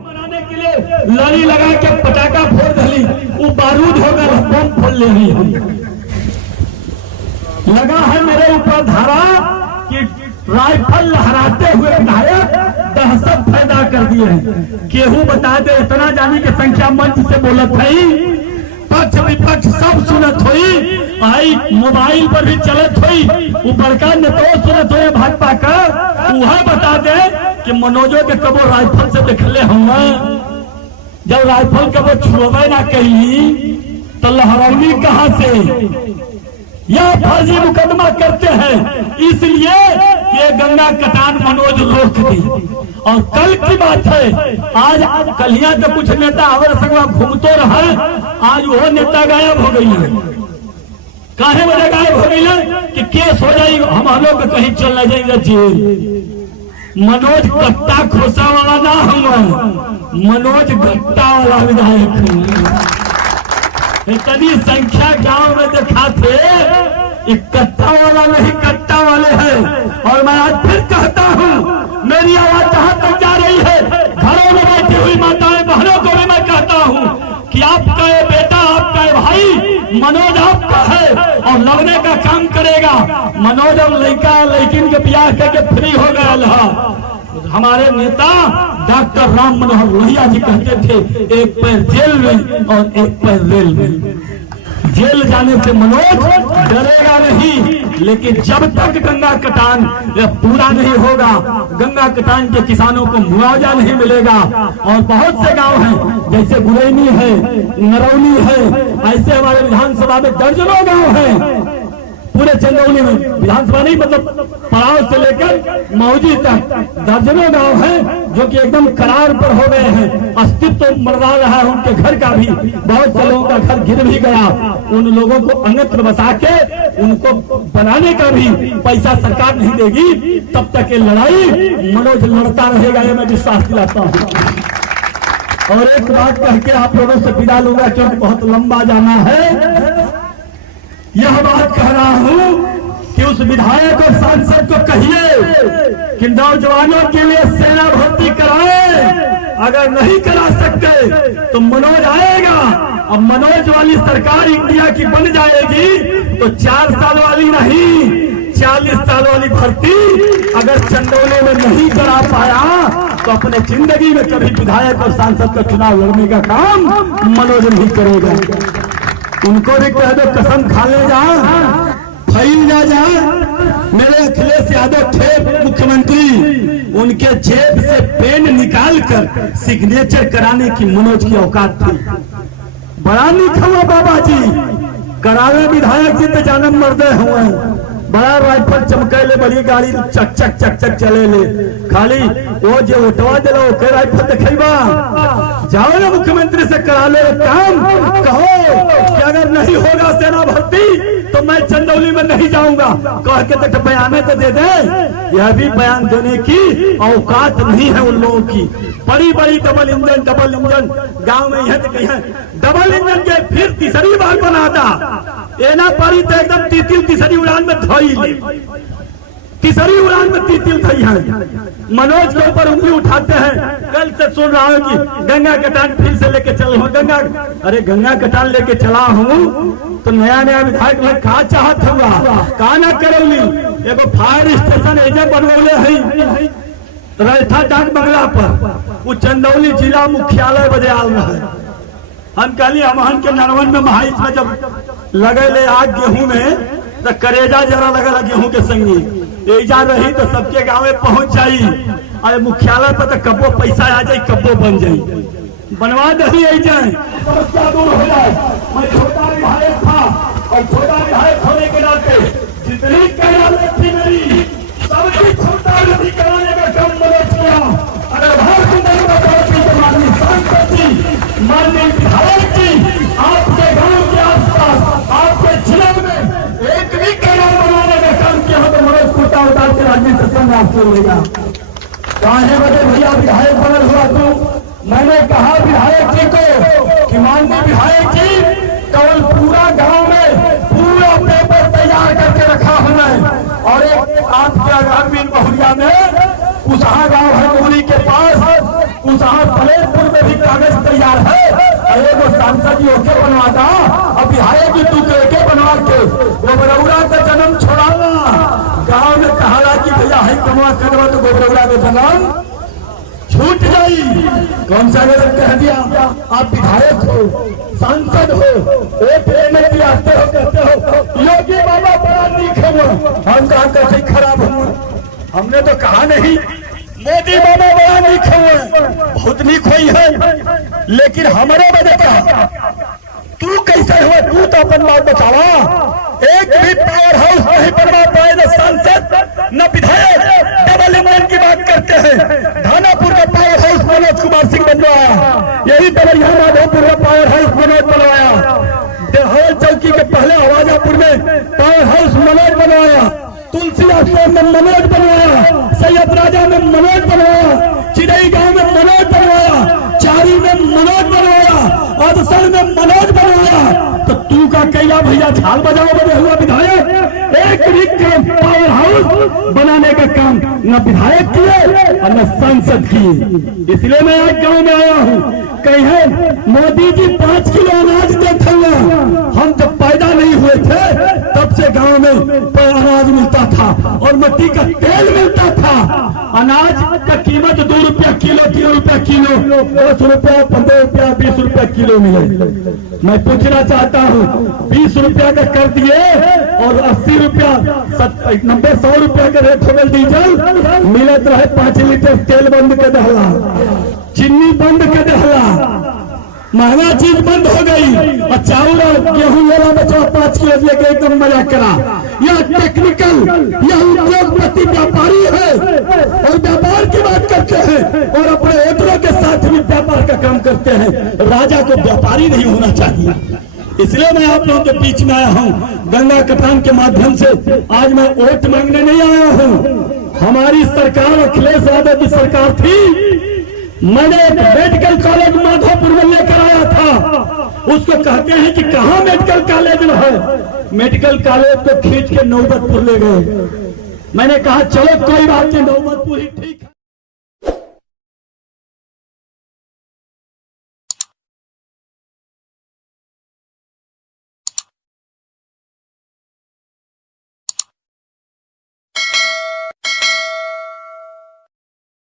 बनाने के लिए लड़ी लगा के पटाखा फोड़ दली, वो बारूद होगा, बम फोड़ ले रही है। लगा है मेरे ऊपर धारा कि राइफल लहराते हुए विधायक दहशत पैदा कर दिए हैं। केहू बता दे इतना जानी की संख्या मंच से बोलत है, पक्ष विपक्ष सब सुनत हुई, आई मोबाइल पर भी चलत हुई, वो बड़का नेता सुनत हुए भाजपा का, वह बता दे कि मनोजो के कबो राइफल से देखले होंगे, जब राइफल कबो छुड़वे ना कही तो लहरौनी कहां से? यह फर्जी मुकदमा करते हैं, इसलिए ये गंगा कटान मनोज रोक दी। और कल की बात है, आज कलिया के कुछ नेता हमारे संग घूमते रहे, आज वो नेता गायब हो गई है। काहे वजह गायब हो गई है कि केस हो जाए, हम लोग कहीं चल जाएंगे जेल। मनोज गट्टा खोसा वाला ना हम, मनोज गट्टा वाला विधायक। इतनी संख्या गांव में देखा थे, इकट्ठा वाला नहीं कट्टा वाले हैं। और मैं आज फिर कहता हूं, मेरी आवाज जहां तक जा रही है, घरों में बैठी हुई माताएं बहनों को भी मैं कहता हूं कि आपका ये बेटा, आपका ये भाई मनोज आपका है और लड़ने का काम करेगा। मनोज और लड़का लड़किन के ब्याह करके फ्री हो गया। हमारे नेता डॉक्टर राम मनोहर लोहिया जी कहते थे, एक पैर जेल में और एक पैर रेल में। जेल जाने से मनोज डरेगा नहीं, लेकिन जब तक गंगा कटान पूरा नहीं होगा, गंगा कटान के किसानों को मुआवजा नहीं मिलेगा। और बहुत से गांव हैं, जैसे गुरैनी है, नरौली है, ऐसे हमारे विधानसभा में दर्जनों गांव हैं। पूरे चंदौली में विधानसभा नहीं, मतलब पड़ाव से लेकर मौजी तक दर्जनों गांव हैं जो कि एकदम करार पर हो गए हैं। अस्तित्व तो मरवा रहा है उनके घर का भी, बहुत से लोगों का घर गिर भी गया। उन लोगों को अन्यत्र बसा के उनको बनाने का भी पैसा सरकार नहीं देगी। तब तक ये लड़ाई मनोज लड़ता रहेगा, ये मैं विश्वास दिलाता हूँ। और एक बात कह के आप लोगों से विदा लूंगा, क्योंकि बहुत लंबा जाना है। यह बात कह रहा हूं कि उस विधायक और सांसद को कहिए कि नौजवानों के लिए सेना भर्ती कराए। अगर नहीं करा सकते तो मनोज आएगा। अब मनोज वाली सरकार इंडिया की बन जाएगी तो 4 साल वाली नहीं, 40 साल वाली भर्ती अगर चंदौली में नहीं करा पाया तो अपने जिंदगी में कभी विधायक और सांसद का चुनाव लड़ने का काम मनोज नहीं करेगा। उनको भी कह दो कसम खा ले जा, फैल जा। मेरे अखिलेश यादव थे मुख्यमंत्री, उनके जेब से पेन निकाल कर सिग्नेचर कराने की मनोज की औकात थी। बड़ा निकला बाबा जी, करावे विधायक जी तो जानम मर्दे हुए, बड़ा राइफल चमकेले, बड़ी गाड़ी चक चक चक चक चले ले, खाली वो जो उठवा दिला ओके राइफल दिखेगा। जाओ ना मुख्यमंत्री से करा ले काम, कहो कि अगर नहीं होगा सेना भर्ती तो मैं चंदौली में नहीं जाऊंगा। कह के तो बयान तो दे दे, यह भी बयान देने की औकात नहीं है उन लोगों की। बड़ी बड़ी डबल इंजन गांव में यह तो कहीं डबल इंजन के फिर तीसरी बार बनाता, एना पारी तो एकदम तीसरी उड़ान में धोई, तीसरी उड़ान में तीतिल थई है। मनोज के ऊपर उंगली उठाते हैं। कल से सुन रहा हूँ कि गंगा कटान फिर से लेके चल हूँ, गंगा, अरे गंगा कटान लेके चला हूँ तो नया नया विधायक लोग कहा चाहत हुआ, कहा ना करौली एगो फायर स्टेशन एजे बनवले है रैथा डाक बंगला पर, वो चंदौली जिला मुख्यालय बजे आल रहे। हम कहली हमहन के नरवन में महाइस में जब लगे ले आग गेहूं में तो करेजा जरा लगा गेहूं के संगी एजा रही तो सबके गाँव में पहुंच जाई। अरे मुख्यालय पर तो कब्बो पैसा आ जाये, कब्बो बन जाये, बनवा दही जाए, समस्या दूर हो जाए। मैं छोटा विधायक था और छोटा विधायक होने के नाते जितनी कार्यालय थी मेरी सबकी क्षमता वृद्धि कराने का काम मैंने किया। अगर भारतीय जनता पार्टी के माननीय सांसद जी, माननीय विधायक जी आपके गांव के आसपास आपके जिले में एक भी कार्यालय बनाने का काम किया तो मनोज कोटा उतार के राजनीति संघर्ष चलेगा। चाहे बड़े भैया विधायक बनल हुआ तू, मैंने कहा विधायक जी को कि माननीय विधायक जी केवल पूरा गांव में पूरा पेपर तैयार करके रखा हमने और एक पूरा ग्रामीण बहुरिया में कुशहा गांव है मुरी के पास, कुशहा पलेटपुर में भी कागज तैयार है। एगो सांसद जी होके बनवाता, अब विधायक जी तू के बनवा के गोबरौरा का जन्म छोड़ाना। गांव में कहा कि भैया है कमा करवा तो गोबरौरा का जन्म छूट जाई। कौन सा गलत कह दिया? आप विधायक हो, सांसद हो, वोट लेने के लिए आते हो, कहते हो योगी बाबा बड़ा नीक हुआ। हम कहा कैसे खराब हुआ? हमने तो कहा नहीं। मोदी बाबा बड़ा नीक हुआ, बहुत नीक हुई है, लेकिन हमारे वजह क्या? तू कैसे हुआ? तू तो अपन बात बतावा। एक भी पावर हाउस नहीं बनवा पाए, न सांसद न विधायक, डबल इंजन की बात करते हैं। धानापुर का पावर हाउस मनोज कुमार सिंह बनवाया, यही तरह यहाँ माधोपुर का पावर हाउस मनोज बनवाया, देहाल चौकी के पहले आवाजापुर में पावर हाउस मनोज बनवाया, तुलसी आश्रम में मनोज बनवाया, सैयद राजा में मनोज बनवाया, चिड़ई गांव में मनोज बनवाया, चारी में मनोज बनवाया, अदसर में मनोज बनवाया। तो तू का कैला भैया झाल बजाओ बजे हुआ विधायक? एक भी पावर हाउस बनाने का काम न विधायक किए और न सांसद किए। इसलिए मैं आज गांव में आया हूँ। कहे मोदी जी 5 किलो अनाज देते हुए, हम जब पैदा नहीं हुए थे तब से गांव में अनाज मिलता था और मिट्टी का तेल मिलता था। अनाज का कीमत 2 रुपया किलो, 3 रुपया किलो, 10 रुपया, 15 रुपया, 20 रुपया किलो मिले। मैं पूछना चाहता हूँ, 20 रुपया का कर दिए और 80 रुपया, 90, 100 रुपया का रेट हो गया डीजल, मिलत रहे 5 लीटर तेल बंद के दहला, चीनी बंद के दहला, महंगा चीज बंद हो गई और चावल और गेहूं लेना बचा 5 किलो लेके एकदम मजा करा। यह टेक्निकल, यह उद्योगपति व्यापारी है और व्यापार की बात करते हैं और अपने वोटरों के साथ भी व्यापार का काम करते हैं। राजा को व्यापारी नहीं होना चाहिए। इसलिए मैं आप लोगों के बीच में आया हूँ, गंगा कटान के माध्यम से। आज मैं वोट मांगने नहीं आया हूँ। हमारी सरकार अखिलेश यादव की सरकार थी, मैंने एक मेडिकल कॉलेज माधोपुर में लेकर आया था। उसको कहते हैं कि कहाँ मेडिकल कॉलेज है? मेडिकल कॉलेज को खींच के नौबतपुर ले गए। मैंने कहा चलो कोई बात नहीं, नौबतपुर ही ठीक है।